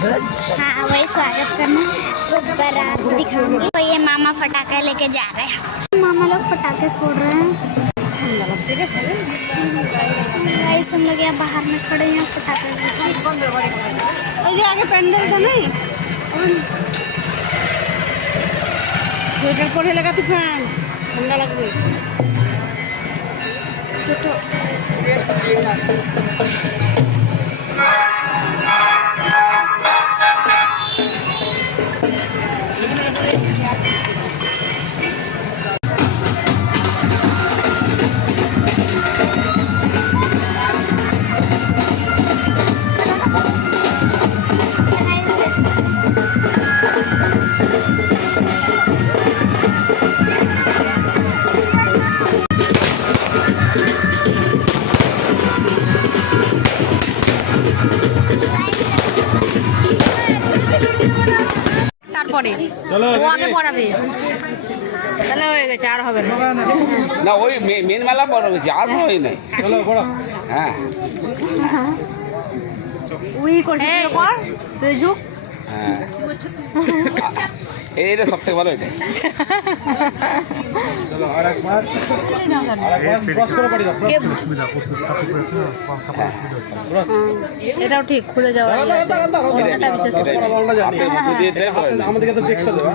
हाँ वही स्वागत करना, बारात दिखाऊंगी। तो ये मामा फटाखे लेके जा रहे हैं, मामा लोग फटाखे फोड़ रहे हैं। गाइस हम लोग यहाँ बाहर में खड़े हैं फटाखे। आगे पेंडल था नहीं, स्वेटर परे लगा तूफान ठंडा लगবে। তারপরে ও আগে পড়াবে, তাহলে হয়ে গেছে, আর হবে না। ওই মেন মেলা বড় হয়েছে, আর বড় হয় নাই। চলো বড়। হ্যাঁ উই করছে কর তুই ঝুক। হ্যাঁ এইটা সব থেকে ভালো। এটা চলো আরেকবার ক্রস করে পড়ি দাও। সুবিধা এটাও ঠিক খুলে যাওয়া ওটা বিশেষ করে আমাদেরকে তো দেখতে দাও।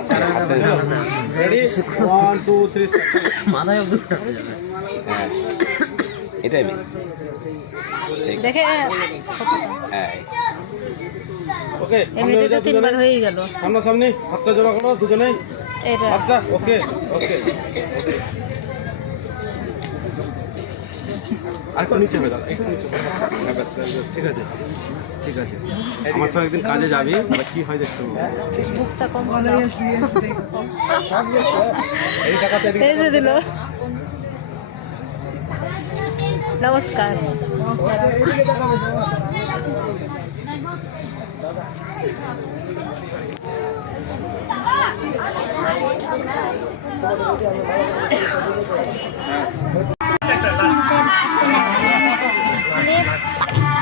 রেডি 1 2 3 মাথায় হ্যাঁ এটাই মেন দেখে। হ্যাঁ ওকে এমনিতে তো তিনবার হয়ে গেল। সামনাসামনি হাতটা জোড়া করো দুজনেই, এটা হাতটা ওকে ওকে। আর একটু নিচে হয়ে দাও, একটু নিচে। হ্যাঁ ব্যাস ব্যাস ব্যাস, ঠিক আছে ঠিক আছে। আমার সঙ্গে একদিন কাজে যাবি, কি হয় দেখতে হবে। মুখটা কম এই টাকাতে এই যে দিল। নমস্কার। मिलते हैं नेक्स्ट वीडियो में।